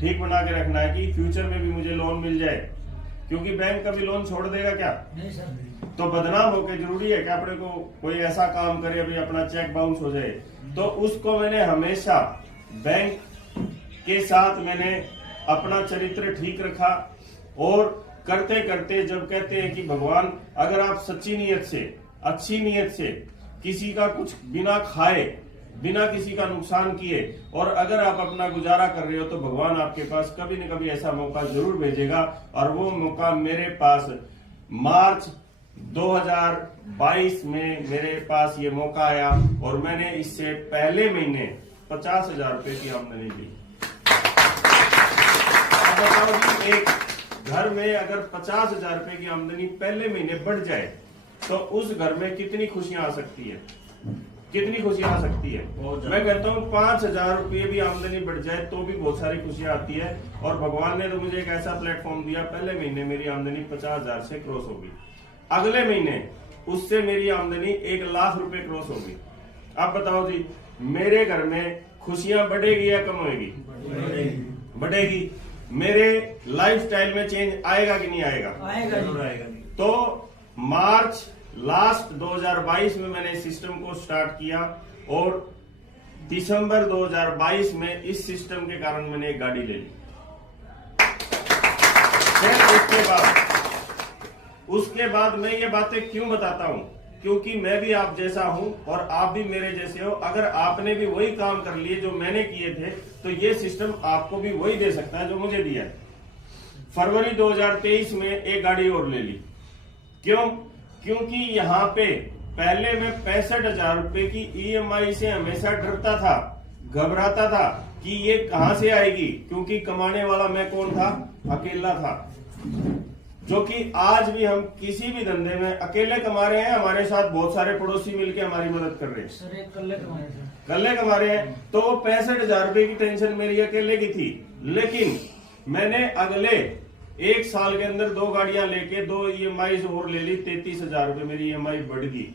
ठीक बना के रखना है कि फ्यूचर में भी मुझे लोन मिल जाए, क्योंकि बैंक कभी लोन छोड़ देगा क्या? नहीं सर। तो बदनाम होके जरूरी है कि अपने को कोई ऐसा काम करे अभी अपना चेक बाउंस हो जाए। तो उसको मैंने हमेशा बैंक के साथ मैंने अपना चरित्र ठीक रखा, और करते करते जब कहते हैं कि भगवान अगर आप सच्ची नीयत से, अच्छी नीयत से किसी का कुछ बिना खाए, बिना किसी का नुकसान किए, और अगर आप अपना गुजारा कर रहे हो, तो भगवान आपके पास कभी न कभी ऐसा मौका जरूर भेजेगा। और वो मौका मेरे पास मार्च 2022 में मेरे पास ये मौका आया, और मैंने इससे पहले महीने 50,000 रुपए की आमदनी ली। अब बताओ कि एक घर में अगर 50,000 रुपए की आमदनी पहले महीने बढ़ जाए, तो उस घर में कितनी खुशियां आ सकती है, कितनी खुशियां आ सकती है। मैं कहता हूँ 5,000 रुपये भी आमदनी बढ़ जाए तो भी बहुत सारी खुशियां आती है। और भगवान ने तो मुझे एक ऐसा प्लेटफॉर्म दिया, पहले महीने मेरी आमदनी 50,000 से क्रॉस हो गई, अगले महीने उससे मेरी आमदनी 1,00,000 रुपए क्रॉस होगी। अब बताओ जी, मेरे घर में खुशियां बढ़ेगी या कम होगी? बढ़ेगी। मेरे लाइफस्टाइल में चेंज आएगा कि नहीं आएगा? आएगा। तो मार्च लास्ट 2022 में मैंने इस सिस्टम को स्टार्ट किया, और दिसंबर 2022 में इस सिस्टम के कारण मैंने एक गाड़ी ले ली। फिर उसके बाद मैं ये बातें क्यों बताता हूं? क्योंकि मैं भी आप जैसा हूं और आप भी मेरे जैसे हो। अगर आपने भी वही काम कर लिए जो मैंने किए थे, तो ये सिस्टम आपको भी वही दे सकता है जो मुझे दिया है। फरवरी 2023 में एक गाड़ी और ले ली। क्यों? क्योंकि यहाँ पे पहले मैं 65,000 रुपए की EMI से हमेशा डरता था, घबराता था कि ये कहां से आएगी, क्योंकि कमाने वाला मैं कौन था? अकेला था। जो कि आज भी हम किसी भी धंधे में अकेले कमा रहे हैं, हमारे साथ बहुत सारे पड़ोसी मिलकर हमारी मदद कर रहे हैं। सर एक कल्ले कमा रहे हैं। तो 65,000 रुपए की टेंशन मेरी अकेले की थी, लेकिन मैंने अगले एक साल के अंदर 2 गाड़ियां लेके 2 EMI और ले ली। 33,000 रुपए मेरी EMI बढ़ गई।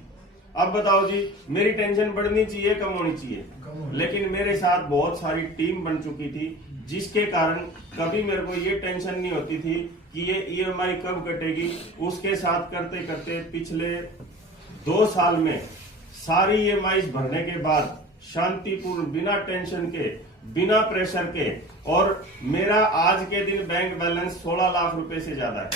अब बताओ जी, मेरी टेंशन बढ़नी चाहिए, कम होनी चाहिए? लेकिन मेरे साथ बहुत सारी टीम बन चुकी थी, जिसके कारण कभी मेरे को ये टेंशन नहीं होती थी कि ये EMI कब कटेगी। उसके साथ करते करते पिछले 2 साल में सारी EMI भरने के बाद शांतिपूर्ण, बिना टेंशन के, बिना प्रेशर के, और मेरा आज के दिन बैंक बैलेंस 16 लाख रुपए से ज्यादा है।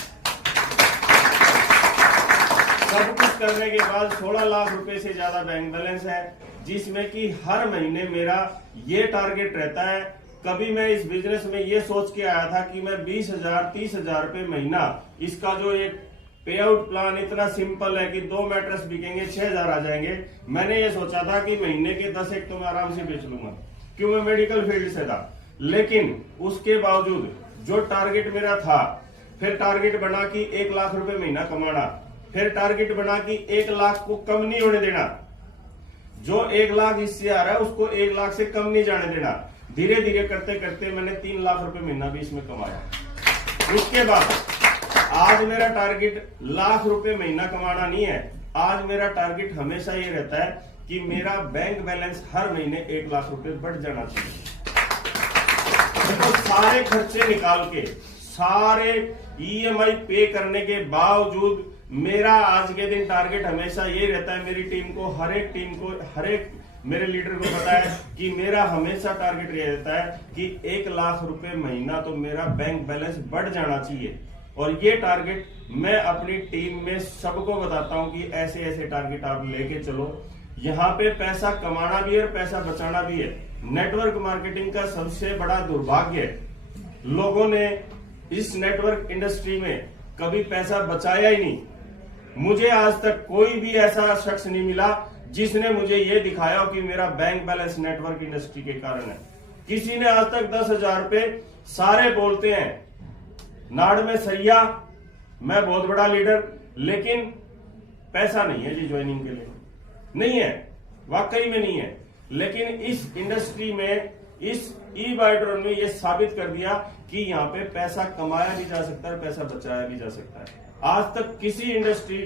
सब कुछ करने के बाद 16 लाख रुपए से ज्यादा बैंक बैलेंस है, जिसमें कि हर महीने मेरा ये टारगेट रहता है। कभी मैं इस बिजनेस में ये सोच के आया था कि मैं 20,000 30,000 रुपए महीना, इसका जो एक पे आउट प्लान इतना सिंपल है कि 2 मैट्रेस बिकेंगे, 6,000 आ जाएंगे। मैंने ये सोचा था कि महीने के 10 एक तो मैं आराम से बेच लूंगा, क्यों मैं मेडिकल फील्ड से था। लेकिन उसके बावजूद जो टारगेट मेरा था, फिर टारगेट बना कि 1,00,000 रुपए महीना कमाना, फिर टारगेट बना कि 1,00,000 को कम नहीं होने देना, जो 1,00,000 इससे आ रहा है उसको 1,00,000 से कम नहीं जाने देना। धीरे धीरे करते करते मैंने 3 लाख रुपए महीना भी इसमें कमाया। उसके बाद आज मेरा टारगेट 1,00,000 रुपए महीना कमाना नहीं है। आज मेरा टारगेट हमेशा ये रहता है कि मेरा बैंक बैलेंस हर महीने 1,00,000 रुपए बढ़ जाना चाहिए। तो सारे खर्चे निकाल के, सारे EMI पे करने के बावजूद मेरा आज के दिन टारगेट हमेशा ये रहता है, मेरी टीम को, हर एक टीम को, हर एक मेरे लीडर को पता है कि मेरा हमेशा टारगेट ये रहता है कि 1,00,000 रुपए महीना तो मेरा बैंक बैलेंस बढ़ जाना चाहिए। और ये टारगेट मैं अपनी टीम में सबको बताता हूं कि ऐसे ऐसे टारगेट आप लेके चलो। यहाँ पे पैसा कमाना भी है और पैसा बचाना भी है। नेटवर्क मार्केटिंग का सबसे बड़ा दुर्भाग्य है, लोगों ने इस नेटवर्क इंडस्ट्री में कभी पैसा बचाया ही नहीं। मुझे आज तक कोई भी ऐसा शख्स नहीं मिला जिसने मुझे ये दिखाया कि मेरा बैंक बैलेंस नेटवर्क इंडस्ट्री के कारण है। किसी ने आज तक 10,000 रुपए, सारे बोलते हैं नाड़ में सरिया, मैं बहुत बड़ा लीडर, लेकिन पैसा नहीं है जी ज्वाइनिंग के लिए, नहीं है, वाकई में नहीं है। लेकिन इस इंडस्ट्री में, इस ई-बायोड्रोन ने ये साबित कर दिया कि यहाँ पे पैसा कमाया भी जा सकता है, पैसा बचाया भी जा सकता है। आज तक किसी इंडस्ट्री,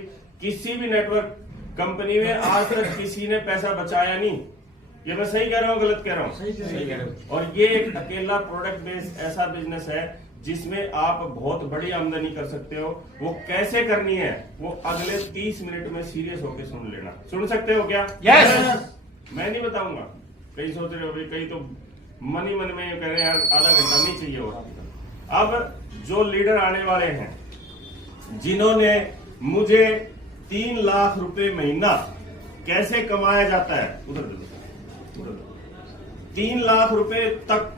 किसी भी नेटवर्क कंपनी में आज तक किसी ने पैसा बचाया नहीं, ये मैं सही कह रहा हूँ गलत कह रहा हूँ? सही कह रहे हो। और ये एक अकेला प्रोडक्ट बेस्ड ऐसा बिजनेस है जिसमें आप बहुत बड़ी आमदनी कर सकते हो। वो कैसे करनी है वो अगले 30 मिनट में सीरियस होकर सुन लेना। सुन सकते हो क्या? यस। मैं नहीं बताऊंगा। कई सोच रहे हो, कई तो मन ही मन में कह रहे हैं यार आधा घंटा नहीं चाहिए और। अब जो लीडर आने वाले हैं जिन्होंने मुझे 3 लाख रुपए महीना कैसे कमाया जाता है, उधर 3 लाख रुपए तक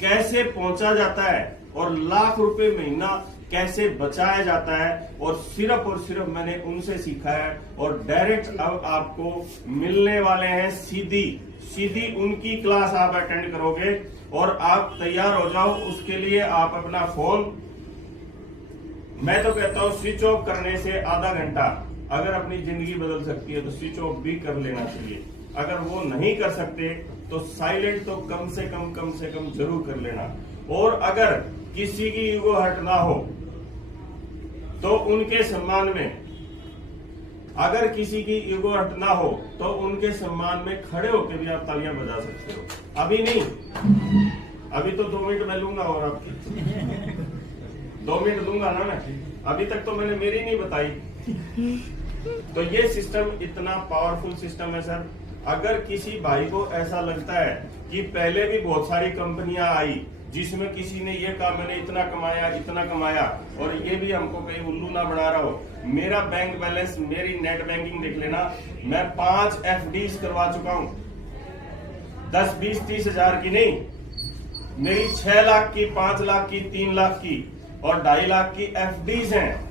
कैसे पहुंचा जाता है और लाख रुपए महीना कैसे बचाया जाता है, और सिर्फ मैंने उनसे सीखा है। और डायरेक्ट अब आपको मिलने वाले हैं सीधी उनकी क्लास आप अटेंड करोगे और आप तैयार हो जाओ। उसके लिए आप अपना फोन, मैं तो कहता हूं स्विच ऑफ करने से आधा घंटा अगर अपनी जिंदगी बदल सकती है तो स्विच ऑफ भी कर लेना चाहिए। अगर वो नहीं कर सकते तो साइलेंट तो कम से कम जरूर कर लेना। और अगर किसी की ईगो हर्ट ना हो तो उनके सम्मान में, अगर किसी की ईगो हर्ट ना हो तो उनके सम्मान में खड़े होकर भी आप तालियां बजा सकते हो। अभी नहीं, अभी तो 2 मिनट मैं लूंगा और आपकी 2 मिनट दूंगा ना मैं। अभी तक तो मैंने मेरी नहीं बताई। तो ये सिस्टम इतना पावरफुल सिस्टम है सर। अगर किसी भाई को ऐसा लगता है कि पहले भी बहुत सारी कंपनियां आई जिसमें किसी ने ये कहा मैंने इतना कमाया और ये भी हमको कहीं उल्लू ना बना रहा हो, मेरा बैंक बैलेंस, मेरी नेट बैंकिंग देख लेना। मैं 5 FDs करवा चुका हूं, 10, 20, 30 हजार की नहीं, मेरी 6 लाख की, 5 लाख की, 3 लाख की और 2.5 लाख की FDs हैं।